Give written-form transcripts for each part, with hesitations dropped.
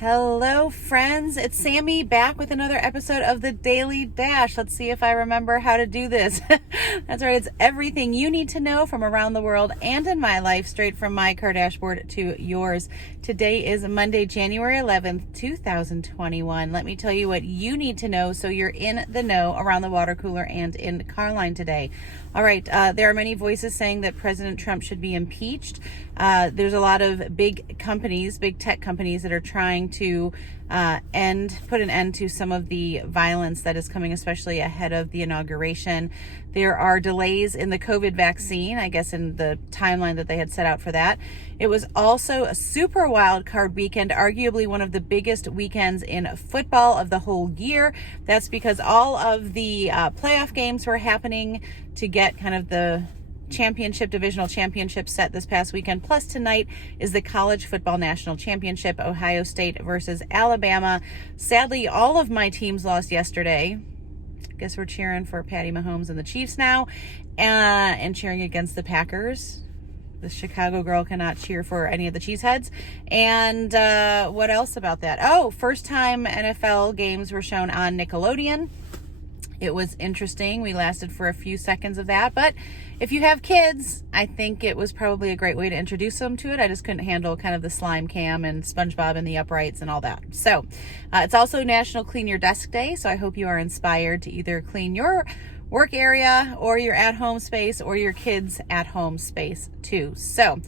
Hello, friends. It's Sammy back with another episode of the Daily Dash. Let's see if I remember how to do this. That's right. It's everything you need to know from around the world and in my life, straight from my car dashboard to yours. Today is Monday, January 11th, 2021. Let me tell you what you need to know so you're in the know around the water cooler and in the car line today. All right. There are many voices saying that President Trump should be impeached. There's a lot of big companies, big tech companies that are trying to put an end to some of the violence that is coming, especially ahead of the inauguration. There are delays in the COVID vaccine, I guess in the timeline that they had set out for that. It was also a super wild card weekend, arguably one of the biggest weekends in football of the whole year. That's because all of the playoff games were happening to get kind of the divisional championship set this past weekend. Plus tonight is the college football national championship, Ohio State versus Alabama. Sadly, all of my teams lost yesterday. Guess we're cheering for Patty Mahomes and the Chiefs now, and cheering against the Packers. The Chicago girl cannot cheer for any of the cheeseheads. And what else about that? Oh, first time NFL games were shown on Nickelodeon. It was interesting. We lasted for a few seconds of that. But if you have kids, I think it was probably a great way to introduce them to it. I just couldn't handle kind of the slime cam and SpongeBob and the uprights and all that. So it's also National Clean Your Desk Day. So I hope you are inspired to either clean your work area or your at-home space or your kids' at-home space too. So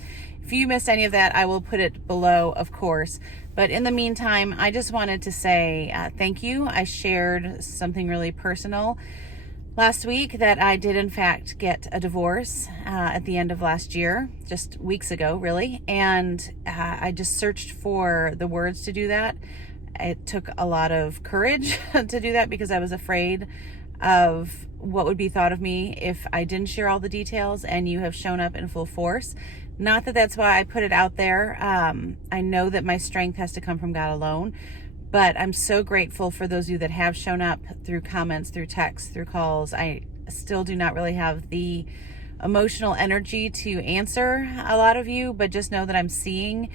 if you missed any of that, I will put it below, of course. But in the meantime, I just wanted to say thank you. I shared something really personal last week that I did, in fact, get a divorce at the end of last year, just weeks ago, really. And I just searched for the words to do that. It took a lot of courage to do that because I was afraid of what would be thought of me if I didn't share all the details, and you have shown up in full force. Not that that's why I put it out there. I know that my strength has to come from God alone, but I'm so grateful for those of you that have shown up through comments, through texts, through calls. I still do not really have the emotional energy to answer a lot of you, but just know that I'm seeing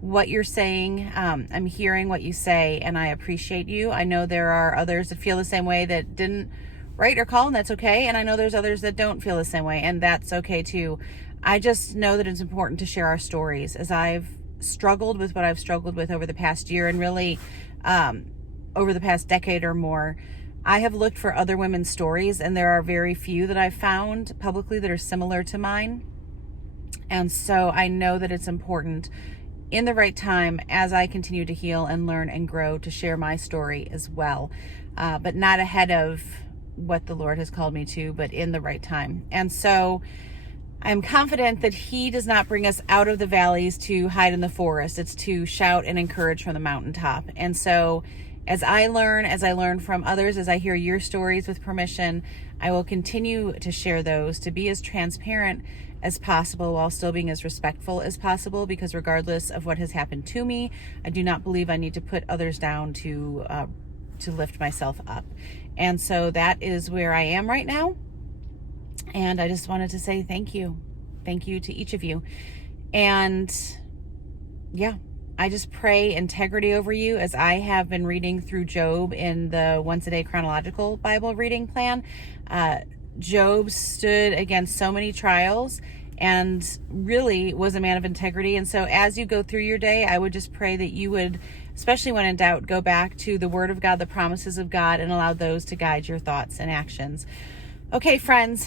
what you're saying. I'm hearing what you say, and I appreciate you. I know there are others that feel the same way that didn't write or call, and that's okay. And I know there's others that don't feel the same way, and that's okay too. I just know that it's important to share our stories, as I've struggled with what I've struggled with over the past year, and really over the past decade or more. I have looked for other women's stories, and there are very few that I've found publicly that are similar to mine. And so I know that it's important in the right time, as I continue to heal and learn and grow, to share my story as well, but not ahead of what the Lord has called me to, but in the right time. And so I'm confident that He does not bring us out of the valleys to hide in the forest. It's to shout and encourage from the mountaintop. And so as I learn from others, as I hear your stories with permission, I will continue to share those, to be as transparent as possible while still being as respectful as possible, because regardless of what has happened to me, I do not believe I need to put others down to lift myself up. And so that is where I am right now. And I just wanted to say thank you. Thank you to each of you. And yeah, I just pray integrity over you, as I have been reading through Job in the Once a Day Chronological Bible reading plan. Job stood against so many trials and really was a man of integrity. And so as you go through your day, I would just pray that you would, especially when in doubt, go back to the Word of God, the promises of God, and allow those to guide your thoughts and actions. Okay, friends,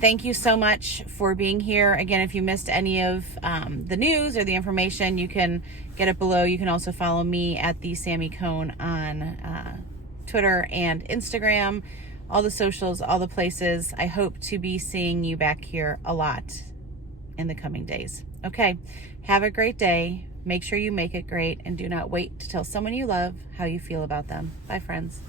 thank you so much for being here. Again, if you missed any of the news or the information, you can get it below. You can also follow me at the Sammy Cone on Twitter and Instagram, all the socials, all the places. I hope to be seeing you back here a lot in the coming days. Okay, have a great day. Make sure you make it great, and do not wait to tell someone you love how you feel about them. Bye, friends.